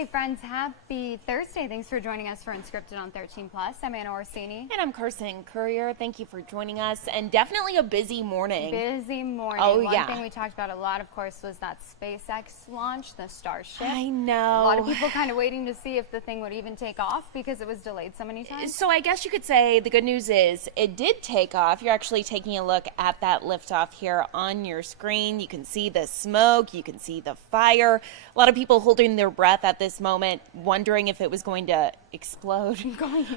Hey friends, happy Thursday. Thanks for joining us for Unscripted on 13 Plus. I'm Anna Orsini. And I'm Carson Courier. Thank you for joining us. And definitely a busy morning. Busy morning. Oh, One yeah. thing we talked about a lot, of course, was that SpaceX launch, the Starship. I know. A lot of people kind of waiting to see if the thing would even take off because it was delayed so many times. So I guess you could say the good news is it did take off. You're actually taking a look at that liftoff here on your screen. You can see the smoke. You can see the fire. A lot of people holding their breath at this moment, wondering if it was going to explode.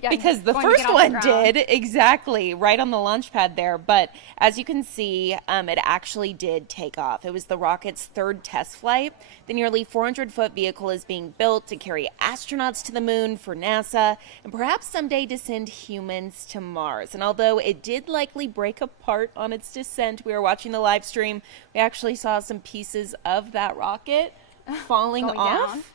Because the first one did, exactly, right on the launch pad there. But as you can see, it actually did take off. It was the rocket's third test flight. The nearly 400-foot vehicle is being built to carry astronauts to the moon for NASA and perhaps someday to send humans to Mars. And although it did likely break apart on its descent, we were watching the live stream, we actually saw some pieces of that rocket falling off.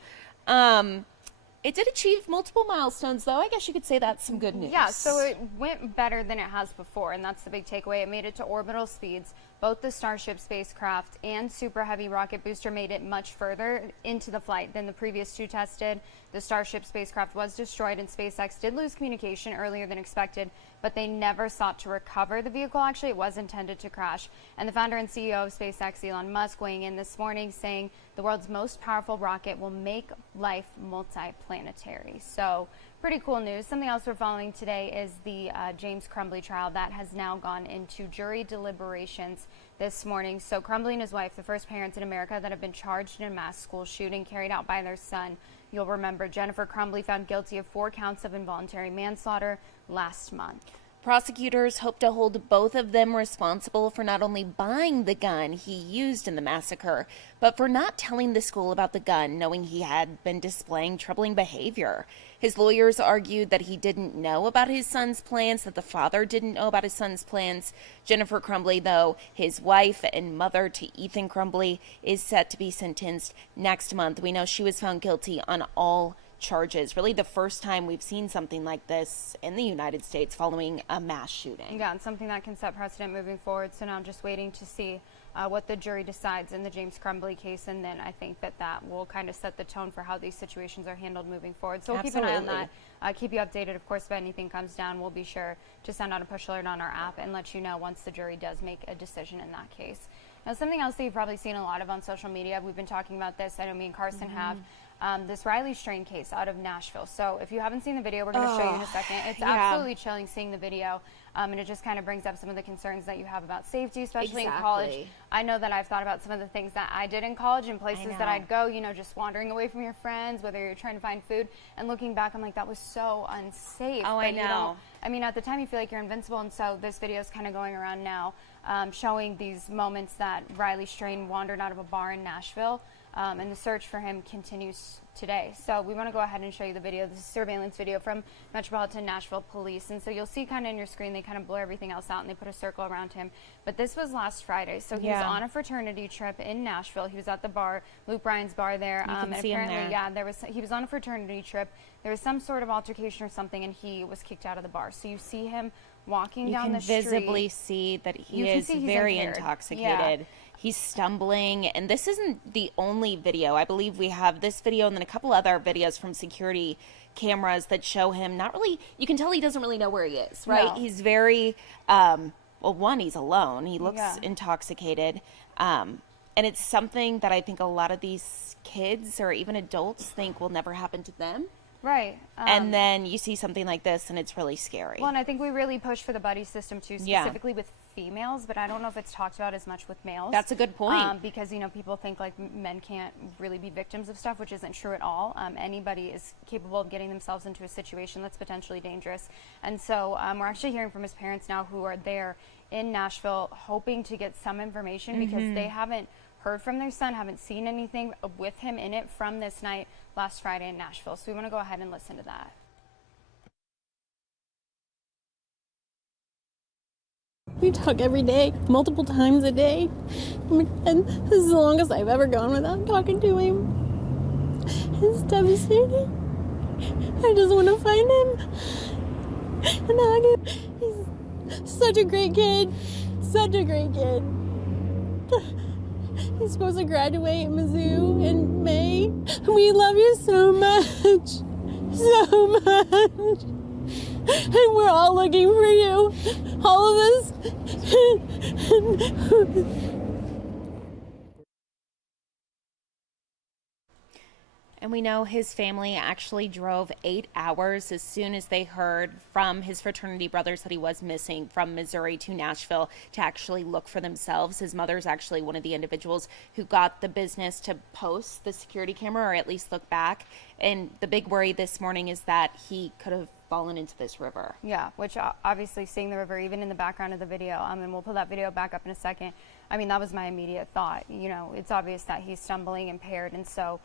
It did achieve multiple milestones, though. I guess you could say that's some good news. Yeah, so it went better than it has before, and that's the big takeaway. It made it to orbital speeds. Both the Starship spacecraft and Super Heavy rocket booster made it much further into the flight than the previous two tested. The Starship spacecraft was destroyed, and SpaceX did lose communication earlier than expected, but they never sought to recover the vehicle. Actually, it was intended to crash. And the founder and CEO of SpaceX, Elon Musk, weighing in this morning, saying the world's most powerful rocket will make life multiplanetary. So pretty cool news. Something else we're following today is the James Crumbley trial that has now gone into jury deliberations this morning. So Crumbley and his wife, the first parents in America that have been charged in a mass school shooting carried out by their son. You'll remember Jennifer Crumbley found guilty of 4 counts of involuntary manslaughter last month. Prosecutors hope to hold both of them responsible for not only buying the gun he used in the massacre, but for not telling the school about the gun, knowing he had been displaying troubling behavior. His lawyers argued that he didn't know about his son's plans, that the father didn't know about his son's plans. Jennifer Crumbley, though, his wife and mother to Ethan Crumbley, is set to be sentenced next month. We know she was found guilty on all charges. Really the first time we've seen something like this in the United States following a mass shooting. Yeah, and something that can set precedent moving forward. So now I'm just waiting to see what the jury decides in the James Crumbley case, and then I think that will kind of set the tone for how these situations are handled moving forward. So we'll keep an eye on that. Keep you updated, of course, if anything comes down. We'll be sure to send out a push alert on our app and let you know once the jury does make a decision in that case. Now, something else that you've probably seen a lot of on social media, we've been talking about this, I know me and Carson have, this Riley Strain case out of Nashville. So if you haven't seen the video, we're going to show you in a second. It's absolutely chilling seeing the video, and it just kind of brings up some of the concerns that you have about safety, especially in college. I know that I've thought about some of the things that I did in college and places that I'd go, you know, just wandering away from your friends, whether you're trying to find food, and looking back, I'm like, that was so unsafe. Oh, I know. I mean, at the time you feel like you're invincible, and so this video is kind of going around now, showing these moments that Riley Strain wandered out of a bar in Nashville. And the search for him continues today. So we want to go ahead and show you the video. This is surveillance video from Metropolitan Nashville Police. And so you'll see kind of in your screen, they kind of blur everything else out and they put a circle around him. But this was last Friday. So he was on a fraternity trip in Nashville. He was at the bar, Luke Bryan's bar there. And apparently, him there. He was on a fraternity trip. There was some sort of altercation or something, and he was kicked out of the bar. So you see him walking down the street. You can visibly see that he is very intoxicated. He's stumbling, and this isn't the only video. I believe we have this video and then a couple other videos from security cameras that show him not really, you can tell he doesn't really know where he is, right? No. He's very, well, one, he's alone. He looks intoxicated, and it's something that I think a lot of these kids or even adults think will never happen to them. Right. And then you see something like this, and it's really scary. Well, and I think we really push for the buddy system, too, specifically with females, but I don't know if it's talked about as much with males. That's a good point. Because, you know, people think, like, men can't really be victims of stuff, which isn't true at all. Anybody is capable of getting themselves into a situation that's potentially dangerous. And so we're actually hearing from his parents now who are there in Nashville hoping to get some information because they haven't heard from their son, haven't seen anything with him in it from this night last Friday in Nashville. So we want to go ahead and listen to that. We talk every day, multiple times a day. And this is the longest I've ever gone without talking to him. It's devastating. I just want to find him and hug him. He's such a great kid. Such a great kid. He's supposed to graduate Mizzou in May. We love you so much. So much. And we're all looking for you. All of us. And we know his family actually drove 8 hours as soon as they heard from his fraternity brothers that he was missing from Missouri to Nashville to actually look for themselves. His mother's actually one of the individuals who got the business to post the security camera or at least look back. And the big worry this morning is that he could have fallen into this river. Yeah, which obviously seeing the river, even in the background of the video, and we'll pull that video back up in a second. I mean, that was my immediate thought. You know, it's obvious that he's stumbling, impaired, and so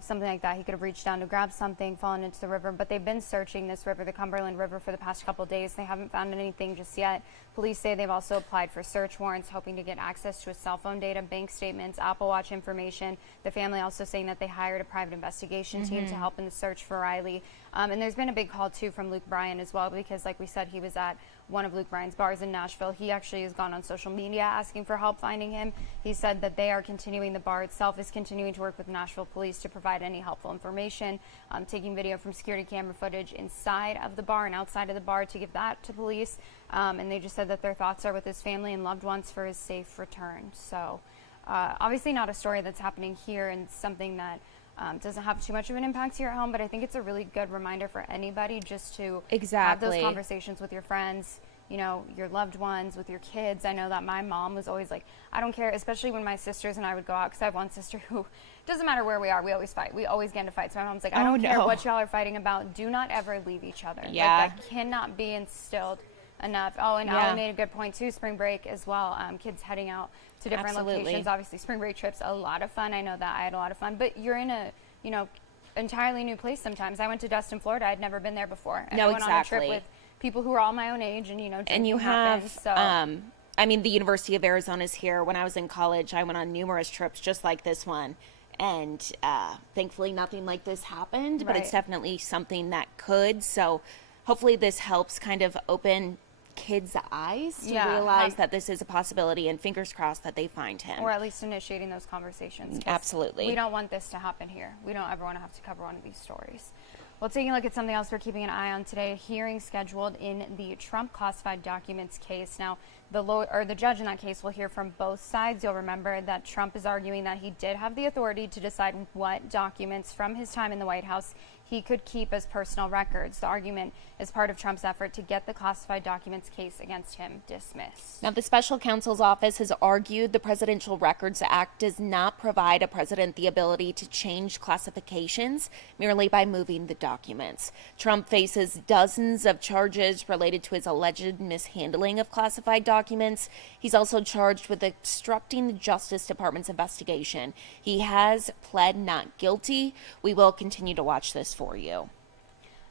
something like that, he could have reached down to grab something, fallen into the river. But they've been searching this river, the Cumberland River, for the past couple of days. They haven't found anything just yet. Police say they've also applied for search warrants, hoping to get access to his cell phone data, bank statements, Apple Watch information. The family also saying that they hired a private investigation team to help in the search for Riley. And there's been a big call, too, from Luke Bryan as well, because, like we said, he was at one of Luke Bryan's bars in Nashville. He actually has gone on social media asking for help finding him. He said that they are continuing, the bar itself is continuing to work with Nashville police to provide any helpful information, taking video from security camera footage inside of the bar and outside of the bar to give that to police. And they just said that their thoughts are with his family and loved ones for his safe return. So obviously not a story that's happening here and something that doesn't have too much of an impact here at home, but I think it's a really good reminder for anybody just to have those conversations with your friends, you know, your loved ones, with your kids. I know that my mom was always like, I don't care, especially when my sisters and I would go out, because I have one sister who, doesn't matter where we are, we always fight. We always get into fights. My mom's like, I don't care what y'all are fighting about. Do not ever leave each other. Yeah. Like, that cannot be instilled enough. Oh, and Ali made a good point too, spring break as well. Kids heading out to different locations. Obviously, spring break trips, a lot of fun. I know that I had a lot of fun, but you're in a, you know, entirely new place sometimes. I went to Destin, Florida. I'd never been there before. And I went on a trip with people who are all my own age, and, you know, and you have, happens, so. I mean, the University of Arizona is here. When I was in college, I went on numerous trips just like this one. And thankfully, nothing like this happened, but it's definitely something that could. So hopefully this helps kind of open kids' eyes to realize that this is a possibility, and fingers crossed that they find him. Or at least initiating those conversations. Absolutely. We don't want this to happen here. We don't ever want to have to cover one of these stories. Well, taking a look at something else we're keeping an eye on today, a hearing scheduled in the Trump classified documents case. Now, the judge in that case will hear from both sides. You'll remember that Trump is arguing that he did have the authority to decide what documents from his time in the White House he could keep as personal records. The argument is part of Trump's effort to get the classified documents case against him dismissed. Now, the special counsel's office has argued the Presidential Records Act does not provide a president the ability to change classifications merely by moving the documents. Trump faces dozens of charges related to his alleged mishandling of classified documents. He's also charged with obstructing the Justice Department's investigation. He has pled not guilty. We will continue to watch this for you.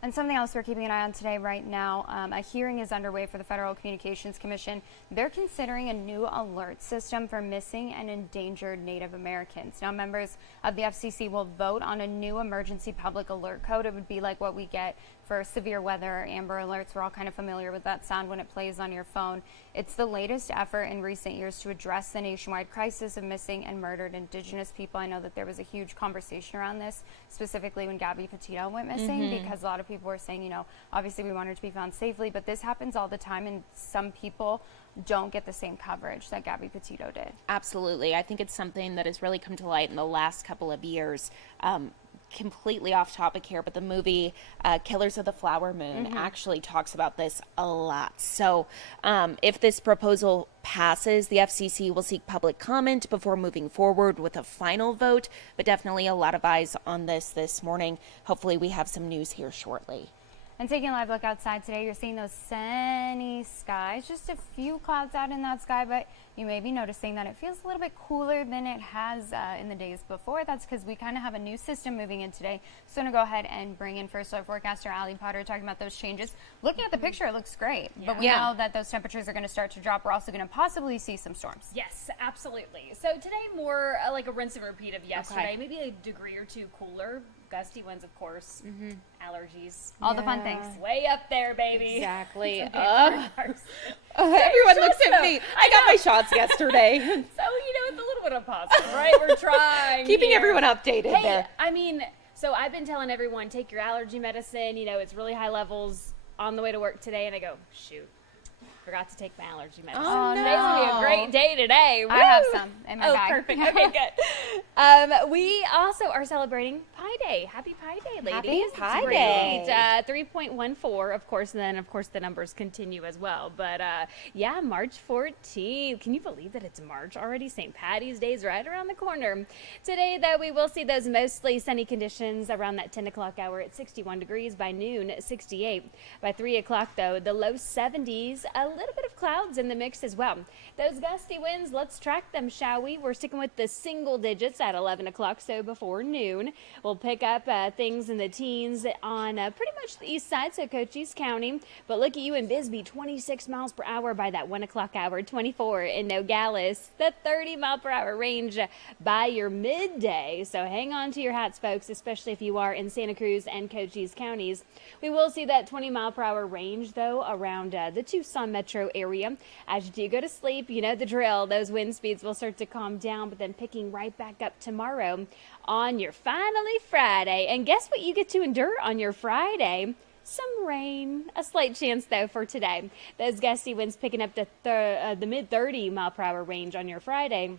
And something else we're keeping an eye on today right now, a hearing is underway for the Federal Communications Commission. They're considering a new alert system for missing and endangered Native Americans. Now, members of the FCC will vote on a new emergency public alert code. It would be like what we get for severe weather, Amber Alerts. We're all kind of familiar with that sound when it plays on your phone. It's the latest effort in recent years to address the nationwide crisis of missing and murdered Indigenous people. I know that there was a huge conversation around this, specifically when Gabby Petito went missing, because a lot of people were saying, you know, obviously we want her to be found safely, but this happens all the time, and some people don't get the same coverage that Gabby Petito did. Absolutely. I think it's something that has really come to light in the last couple of years. Completely off topic here, but the movie Killers of the Flower Moon actually talks about this a lot. So if this proposal passes, the FCC will seek public comment before moving forward with a final vote, but definitely a lot of eyes on this morning. Hopefully we have some news here shortly. And taking a live look outside today, you're seeing those sunny skies. Just a few clouds out in that sky, but you may be noticing that it feels a little bit cooler than it has in the days before. That's because we kind of have a new system moving in today. So I'm going to go ahead and bring in first our forecaster, Ali Potter, talking about those changes. Looking at the picture, it looks great. Yeah. But we know that those temperatures are going to start to drop. We're also going to possibly see some storms. Yes, absolutely. So today, more like a rinse and repeat of yesterday. Maybe a degree or two cooler. Gusty winds, of course. Allergies. All the fun things. Way up there, baby. Exactly. Everyone Everyone looks at me. I got my shots yesterday. So, you know, the little little positive, right? We're trying. Keeping here. everyone updated Hey, there. I mean, so I've been telling everyone, take your allergy medicine. You know, it's really high levels on the way to work today. And I go, shoot, forgot to take my allergy medicine. Oh, Today's going to be a great day today. I have Woo! some in my bag. Perfect. Okay, good. We also are celebrating Pi Day. Happy Pi Day, ladies. Happy It's Pi great. Day. 3.14, of course, and then, of course, the numbers continue as well. But, yeah, March 14th. Can you believe that it's March already? St. Patty's Day is right around the corner. Today, though, we will see those mostly sunny conditions around that 10 o'clock hour at 61 degrees. By noon, 68. By 3 o'clock, though, the low 70s, a little bit of clouds in the mix as well. Those gusty winds, let's track them, shall we? We're sticking with the single digits at 11 o'clock, so before noon. We'll pick up things in the teens on pretty much the east side, so Cochise County. But look at you in Bisbee, 26 miles per hour by that 1 o'clock hour, 24 in Nogales, the 30 mile per hour range by your midday. So hang on to your hats, folks, especially if you are in Santa Cruz and Cochise counties. We will see that 20 mile per hour range, though, around the Tucson metro area. As you do go to sleep, you know the drill. Those wind speeds will start to calm down, but then picking right back up tomorrow on your finally Friday. And guess what you get to endure on your Friday? Some rain. A slight chance, though, for today. Those gusty winds picking up the mid 30 mile per hour range on your Friday.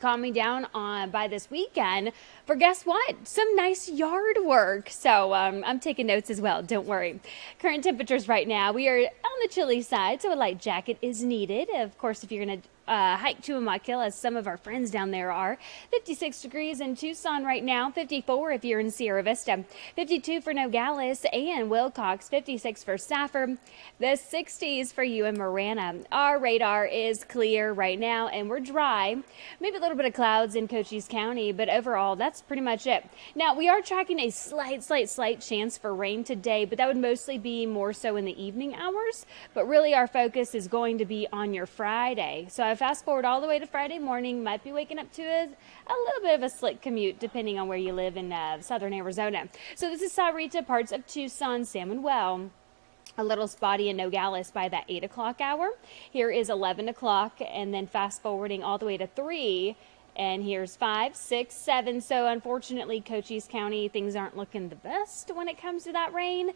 Calming down by this weekend for, guess what? Some nice yard work. So I'm taking notes as well. Don't worry. Current temperatures right now, we are on the chilly side, so a light jacket is needed. Of course, if you're going to hike to Chewamaquil, as some of our friends down there are. 56 degrees in Tucson right now, 54 if you're in Sierra Vista, 52 for Nogales and Wilcox, 56 for Safford, the 60s for you in Marana. Our radar is clear right now and we're dry. Maybe a little bit of clouds in Cochise County, but overall that's pretty much it. Now we are tracking a slight chance for rain today, but that would mostly be more so in the evening hours. But really our focus is going to be on your Friday. So I fast forward all the way to Friday morning, might be waking up to a little bit of a slick commute depending on where you live in southern Arizona. So this is Sahuarita, parts of Tucson, Salmon Well. A little spotty in Nogales by that 8 o'clock hour. Here is 11 o'clock, and then fast forwarding all the way to 3. And here's 5, 6, 7. So unfortunately, Cochise County, things aren't looking the best when it comes to that rain.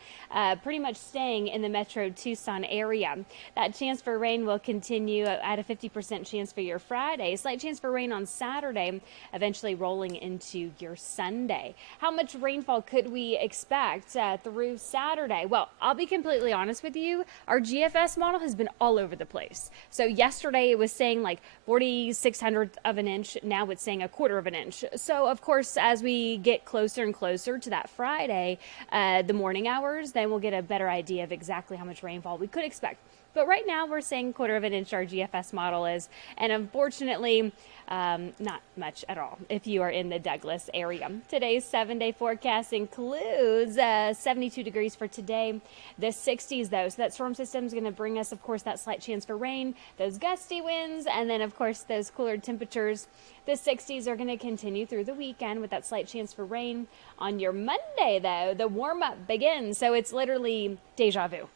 Pretty much staying in the metro Tucson area. That chance for rain will continue at a 50% chance for your Friday. Slight chance for rain on Saturday, eventually rolling into your Sunday. How much rainfall could we expect through Saturday? Well, I'll be completely honest with you. Our GFS model has been all over the place. So yesterday it was saying like 4/600 of an inch. Now it's saying 1/4 of an inch. So, of course, as we get closer and closer to that Friday, the morning hours, then we'll get a better idea of exactly how much rainfall we could expect. But right now, we're saying 1/4 of an inch our GFS model is. And unfortunately, not much at all if you are in the Douglas area. Today's 7-day forecast includes 72 degrees for today. The 60s, though. So that storm system is going to bring us, of course, that slight chance for rain, those gusty winds, and then, of course, those cooler temperatures. The 60s are going to continue through the weekend with that slight chance for rain. On your Monday, though, the warm-up begins. So it's literally deja vu.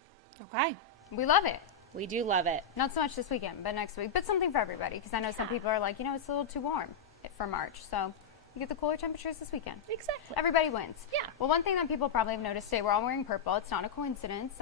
Okay. We love it. We do love it. Not so much this weekend, but next week. But something for everybody, because I know some people are like, it's a little too warm for March. So you get the cooler temperatures this weekend. Exactly. Everybody wins. Yeah. Well, one thing that people probably have noticed today, we're all wearing purple. It's not a coincidence.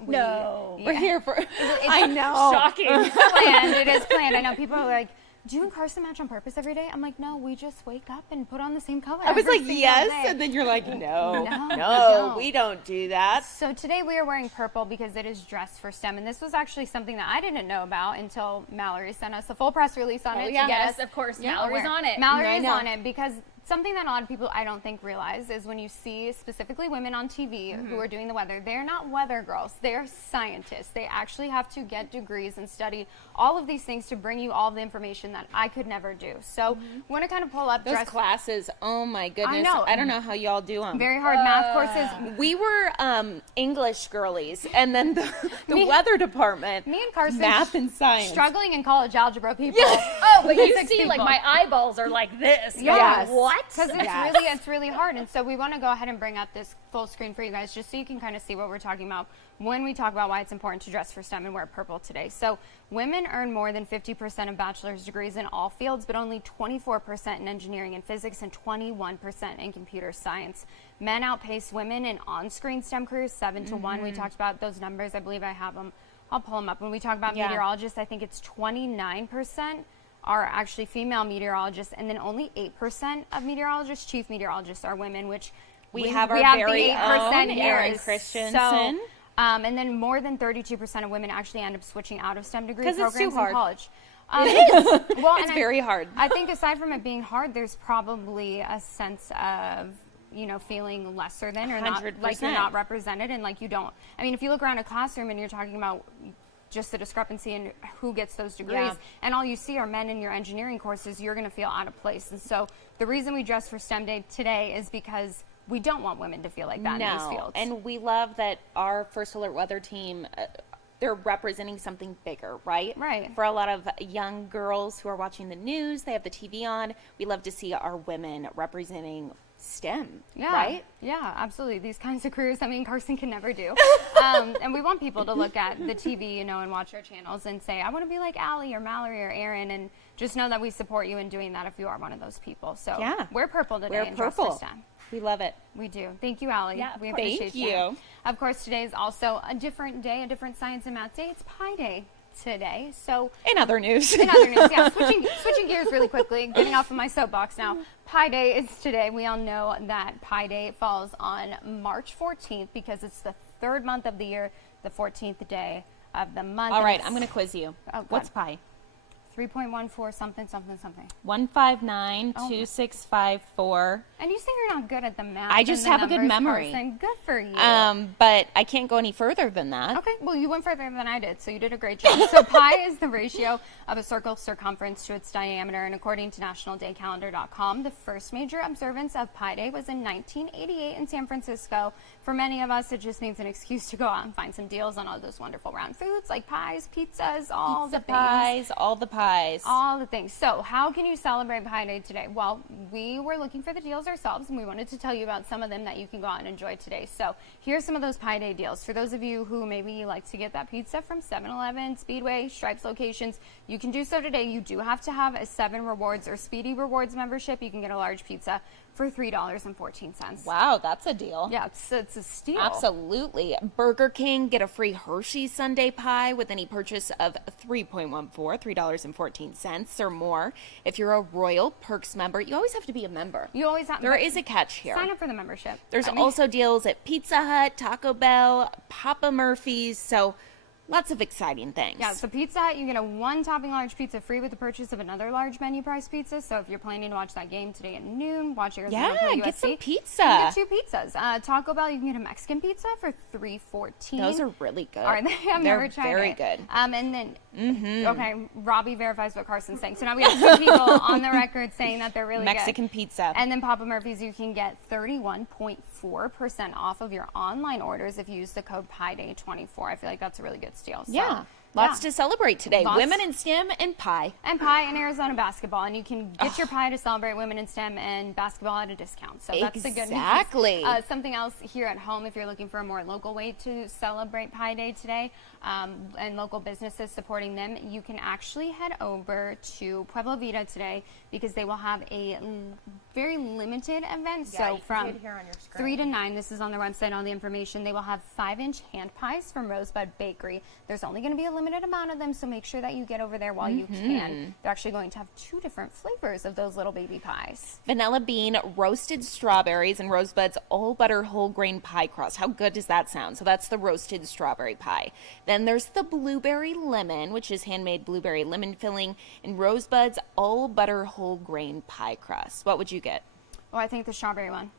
We're here for... I know. Shocking. It is planned. I know people are like, do you and Carson match on purpose every day? I'm like, no, we just wake up and put on the same color. I was every like, single yes, day. and then you're like, no, No, we don't do that. So today we are wearing purple because it is Dress for STEM, and this was actually something that I didn't know about until Mallory sent us a full press release on it. Yeah, to get yes, us, of course. Yeah, Mallory's on it. Mallory's on it because something that a lot of people I don't think realize is when you see specifically women on TV who are doing the weather, they're not weather girls. They're scientists. They actually have to get degrees and study all of these things to bring you all the information that I could never do. So we want to kind of pull up Those classes, oh my goodness. know. I don't know how y'all do them. very hard math courses. We were English girlies, and then the weather department, Me and Carson math and science. struggling in college algebra people. Oh, but you Six see, like, people. my eyeballs are like this. Yes. Wow. what? Because it's really hard. And so we want to go ahead and bring up this full screen for you guys just so you can kind of see what we're talking about when we talk about why it's important to dress for STEM and wear purple today. So women earn more than 50% of bachelor's degrees in all fields, but only 24% in engineering and physics and 21% in computer science. Men outpace women in on-screen STEM careers 7-1. We talked about those numbers. I believe I have them. I'll pull them up. When we talk about meteorologists, I think it's 29% are actually female meteorologists, and then only 8% of meteorologists, chief meteorologists, are women, which we have our very the 8% own here. Erin Christensen. So, and then more than 32% of women actually end up switching out of STEM degree programs it's too hard. in college. Well, it's very hard. I think aside from it being hard, there's probably a sense of feeling lesser than or not, 100%. like you're not represented and like you don't. I mean, if you look around a classroom and you're talking about just the discrepancy in who gets those degrees, and all you see are men in your engineering courses, you're going to feel out of place. And so the reason we dress for STEM Day today is because we don't want women to feel like that in these fields. And we love that our First Alert Weather team, they're representing something bigger, right? Right. For a lot of young girls who are watching the news, they have the TV on. We love to see our women representing STEM, right? Yeah, absolutely. These kinds of careers that me and Carson can never do. And we want people to look at the TV, and watch our channels and say, I want to be like Allie or Mallory or Erin, and just know that we support you in doing that if you are one of those people. So wear purple today and dress for STEM. We love it. We do. Thank you, Allie. Yeah, we appreciate thank you. Of course, today is also a different day, a different science and math day. It's Pi Day today. So in other news, yeah, switching gears really quickly, getting off of my soapbox now. Pi Day is today. We all know that Pi Day falls on March 14th because it's the third month of the year, the 14th day of the month. All right, I'm going to quiz you. Oh, what's pi? 3.14 something something something. 1592654. And you say you're not good at the math. I just have a good memory. Person. Good for you. But I can't go any further than that. Okay, well, you went further than I did, so you did a great job. So pi is the ratio of a circle's circumference to its diameter, and according to nationaldaycalendar.com, the first major observance of Pi Day was in 1988 in San Francisco. For many of us, it just means an excuse to go out and find some deals on all those wonderful round foods like pies, pizzas, all the things. All the pies. All the things. So how can you celebrate Pi Day today? Well, we were looking for the deals ourselves, and we wanted to tell you about some of them that you can go out and enjoy today. So here's some of those Pi Day deals. For those of you who maybe like to get that pizza from 7-Eleven, Speedway, Stripes locations, you can do so today. You do have to have a 7 Rewards or Speedy Rewards membership. You can get a large pizza for $3.14. Wow, that's a deal. Yeah, it's a steal. Absolutely. Burger King, get a free Hershey's Sundae pie with any purchase of $3.14 or more. If you're a Royal Perks member, you always have to be a member. You always have. There is a catch here. Sign up for the membership. There's also deals at Pizza Hut, Taco Bell, Papa Murphy's, so lots of exciting things. Yeah, so Pizza Hut, you get a 1-topping large pizza free with the purchase of another large menu price pizza. So if you're planning to watch that game today at noon, watch Arizona play USC, get some pizza. You get 2 pizzas. Taco Bell, you can get a Mexican pizza for $3.14. Those are really good. Are they? I've never tried very it. good. And then, okay, Robbie verifies what Carson's saying. So now we have 2 people on the record saying that they're really Mexican good. pizza. And then Papa Murphy's, you can get 31.4% off of your online orders if you use the code PIDAY24. I feel like that's a really good steal. So, yeah. Lots to celebrate today. Lots. Women in STEM and pie. And pie and Arizona basketball. And you can get your pie to celebrate women in STEM and basketball at a discount. So that's the good news. Exactly. Something else here at home, if you're looking for a more local way to celebrate Pi Day today, and local businesses supporting them, you can actually head over to Pueblo Vida today because they will have a very limited event. So from 3 to 9, this is on their website, all the information. They will have 5-inch hand pies from Rosebud Bakery. There's only going to be a limited amount of them, so make sure that you get over there while you can. They're actually going to have 2 different flavors of those little baby pies. Vanilla bean, roasted strawberries, and Rosebud's all butter whole grain pie crust. How good does that sound? So that's the roasted strawberry pie. Then there's the blueberry lemon, which is handmade blueberry lemon filling, and Rosebud's all butter whole grain pie crust. What would you get? Oh, I think the strawberry one.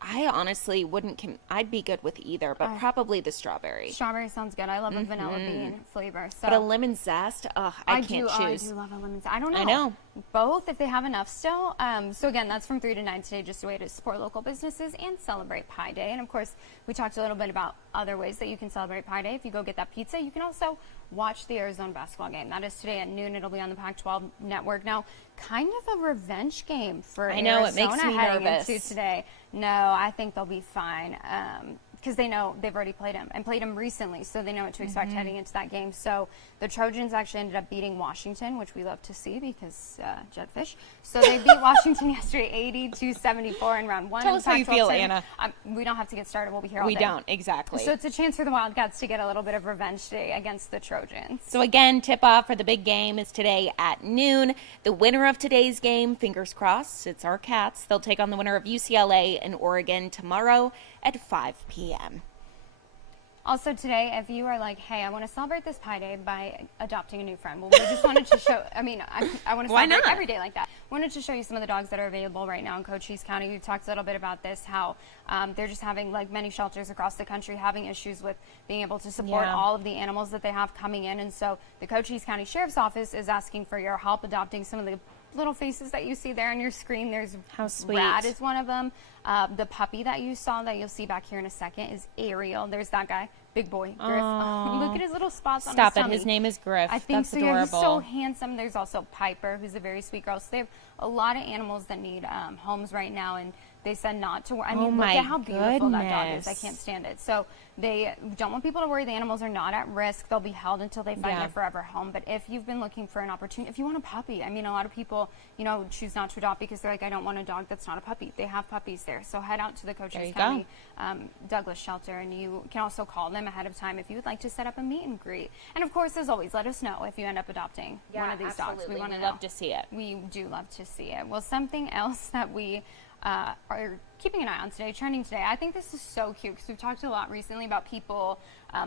I honestly wouldn't. I'd be good with either, but probably the strawberry. Strawberry sounds good. I love a vanilla bean flavor. So But a lemon zest, I can't choose. I do love a lemon zest. I don't know. I know. Both, if they have enough still. So again, that's from 3 to 9 today, just a way to support local businesses and celebrate Pi Day. And of course, we talked a little bit about other ways that you can celebrate Pi Day. If you go get that pizza, you can also watch the Arizona basketball game. That is today at noon. It'll be on the Pac-12 network. Now, kind of a revenge game for I know, Arizona it makes me heading nervous. into today. No, I think they'll be fine. Because they know they've already played him recently, so they know what to expect heading into that game. So the Trojans actually ended up beating Washington, which we love to see because Jetfish. So they beat Washington yesterday 80-74 in round 1. Tell us how you feel, Anna. We don't have to get started. We'll be here all day. We don't, exactly. So it's a chance for the Wildcats to get a little bit of revenge today against the Trojans. So again, tip-off for the big game is today at noon. The winner of today's game, fingers crossed, it's our Cats. They'll take on the winner of UCLA and Oregon tomorrow at 5 p.m. Also today, if you are like, hey, I want to celebrate this Pi Day by adopting a new friend. Well, we just wanted to show, I want to Why celebrate not? every day like that. Wanted to show you some of the dogs that are available right now in Cochise County. We've talked a little bit about this, how they're just having, like many shelters across the country, having issues with being able to support Yeah. all of the animals that they have coming in. And so the Cochise County Sheriff's Office is asking for your help adopting some of the little faces that you see there on your screen. There's How sweet. Rad is one of them. The puppy that you saw that you'll see back here in a second is Ariel. There's that guy, big boy, Griff. Look at his little spots on his Stop it. tummy. His name is Griff. I think That's so. adorable. Yeah, he's so handsome. There's also Piper, who's a very sweet girl. So they have a lot of animals that need homes right now, and they said not to worry. I mean, look my at how beautiful that dog is. goodness. I can't stand it. So they don't want people to worry. The animals are not at risk. They'll be held until they find Yeah. their forever home. But if you've been looking for an opportunity, if you want a puppy, I mean, a lot of people, choose not to adopt because they're like, I don't want a dog that's not a puppy. They have puppies there. So head out to the There Cochise you County Douglas shelter, and you can also call them ahead of time if you would like to set up a meet and greet. And of course, as always, let us know if you end up adopting one of these dogs. We want to know. love to see it. We do love to see it. Well, something else that we are keeping an eye on today, trending today, I think this is so cute because we've talked a lot recently about people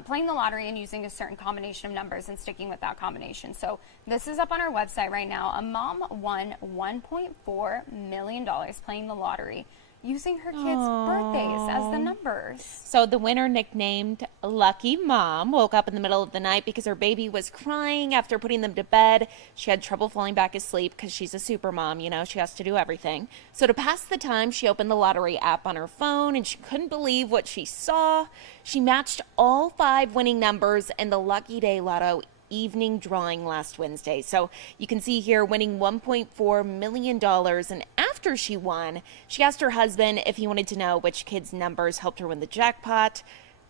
playing the lottery and using a certain combination of numbers and sticking with that combination. So this is up on our website right now. A mom won $1.4 million playing the lottery using her kids' birthdays as the numbers. So the winner, nicknamed Lucky Mom, woke up in the middle of the night because her baby was crying after putting them to bed. She had trouble falling back asleep because she's a super mom, she has to do everything. So to pass the time, she opened the lottery app on her phone and she couldn't believe what she saw. She matched all 5 winning numbers in the Lucky Day Lotto evening drawing last Wednesday. So you can see here winning $1.4 million. And after she won, she asked her husband if he wanted to know which kids' numbers helped her win the jackpot.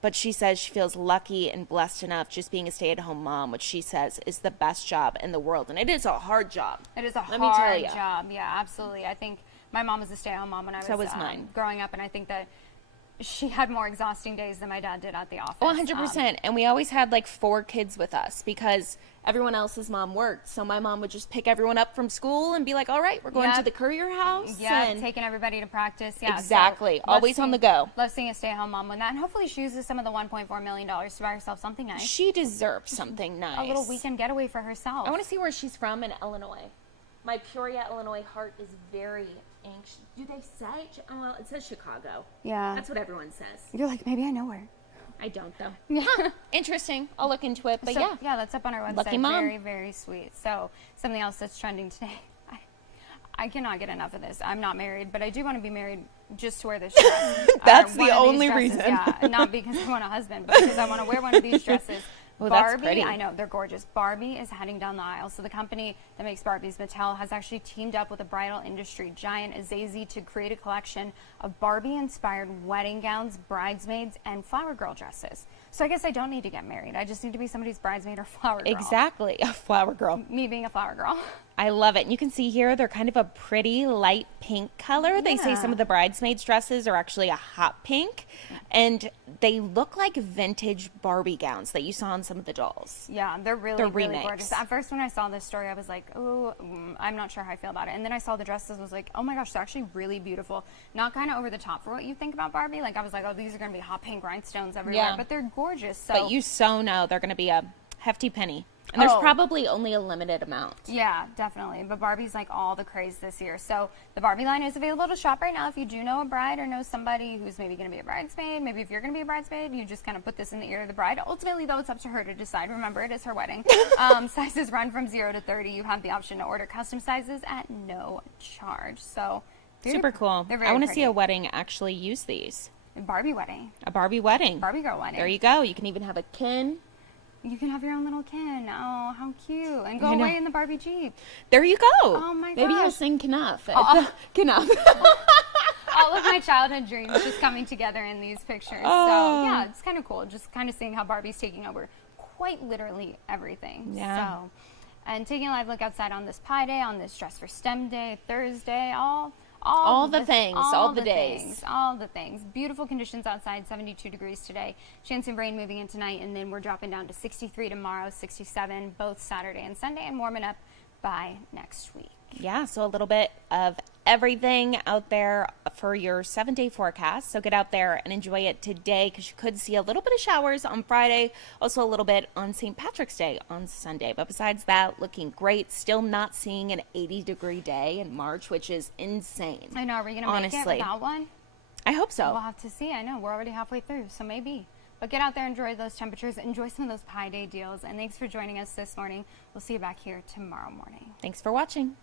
But she says she feels lucky and blessed enough just being a stay-at-home mom, which she says is the best job in the world. And it is a hard job. It is a Let me tell hard ya. job. Yeah, absolutely. I think my mom was a stay-at-home mom when I was, So was mine. growing up, and I think that she had more exhausting days than my dad did at the office. Oh, 100%. And we always had like 4 kids with us because everyone else's mom worked. So my mom would just pick everyone up from school and be like, all right, we're going to Yep. the courier house. Yeah, and taking everybody to practice. Yeah, Exactly. love Always on seeing- the go. Love seeing a stay-at-home mom win that, and hopefully she uses some of the $1.4 million to buy herself something nice. She deserves something nice. A little weekend getaway for herself. I want to see where she's from in Illinois. My Peoria, Illinois heart is very anxious. Do they say? Oh, well, it says Chicago. Yeah. That's what everyone says. You're like, maybe I know where. I don't, though. Yeah. Interesting. I'll look into it. But So, yeah. that's up on our website. Lucky mom. Very, very sweet. So something else that's trending today. I cannot get enough of this. I'm not married, but I do want to be married just to wear this dress. That's Or one the of these only dresses, reason. Yeah, not because I want a husband, but because I want to wear one of these dresses. Oh, that's Barbie, pretty. I know, they're gorgeous. Barbie is heading down the aisle. So the company that makes Barbies, Mattel, has actually teamed up with a bridal industry giant, Azazi, to create a collection of Barbie-inspired wedding gowns, bridesmaids, and flower girl dresses. So I guess I don't need to get married. I just need to be somebody's bridesmaid or flower girl. Exactly. A flower girl. Me being a flower girl. I love it. And you can see here they're kind of a pretty light pink color. They say Yeah. some of the bridesmaids' dresses are actually a hot pink. And they look like vintage Barbie gowns that you saw on some of the dolls. Yeah, they're really, They're really remakes. gorgeous. At first, when I saw this story, I was like, oh, I'm not sure how I feel about it. And then I saw the dresses, was like, oh my gosh, they're actually really beautiful. Not kind of over the top for what you think about Barbie. Like, I was like, oh, these are going to be hot pink rhinestones everywhere. Yeah. But they're gorgeous. So But you so know they're going to be a hefty penny. And there's Oh. probably only a limited amount. Yeah, definitely. But Barbie's like all the craze this year. So the Barbie line is available to shop right now. If you do know a bride or know somebody who's maybe going to be a bridesmaid, maybe if you're going to be a bridesmaid, you just kind of put this in the ear of the bride. Ultimately, though, it's up to her to decide. Remember, it is her wedding. Sizes run from 0 to 30. You have the option to order custom sizes at no charge. So Super cool. They're I very want to see pretty. a wedding actually use these. Barbie wedding. A Barbie wedding. Barbie girl wedding. There you go. You can even have a kin. You can have your own little kin. Oh, how cute. And go I know. away in the Barbie Jeep. There you go. Oh my Maybe you'll gosh. sing Knuff. Oh. Knuff. All of my childhood dreams just coming together in these pictures. Oh. So, yeah, it's kind of cool. Just kind of seeing how Barbie's taking over quite literally everything. Yeah. So, and taking a live look outside on this Pi Day, on this Dress for STEM Day, Thursday, all the things, all the days. things, all the things. Beautiful conditions outside, 72 degrees today. Chance of rain moving in tonight, and then we're dropping down to 63 tomorrow, 67 both Saturday and Sunday, and warming up by next week. Yeah, so a little bit of everything out there for your 7-day forecast. So get out there and enjoy it today, because you could see a little bit of showers on Friday, also a little bit on St. Patrick's Day on Sunday. But besides that, looking great. Still not seeing an 80-degree day in March, which is insane. I know, are we going to make it Honestly. without one? I hope so. We'll have to see. I know, we're already halfway through, so maybe. But get out there, enjoy those temperatures, enjoy some of those Pi Day deals. And thanks for joining us this morning. We'll see you back here tomorrow morning. Thanks for watching.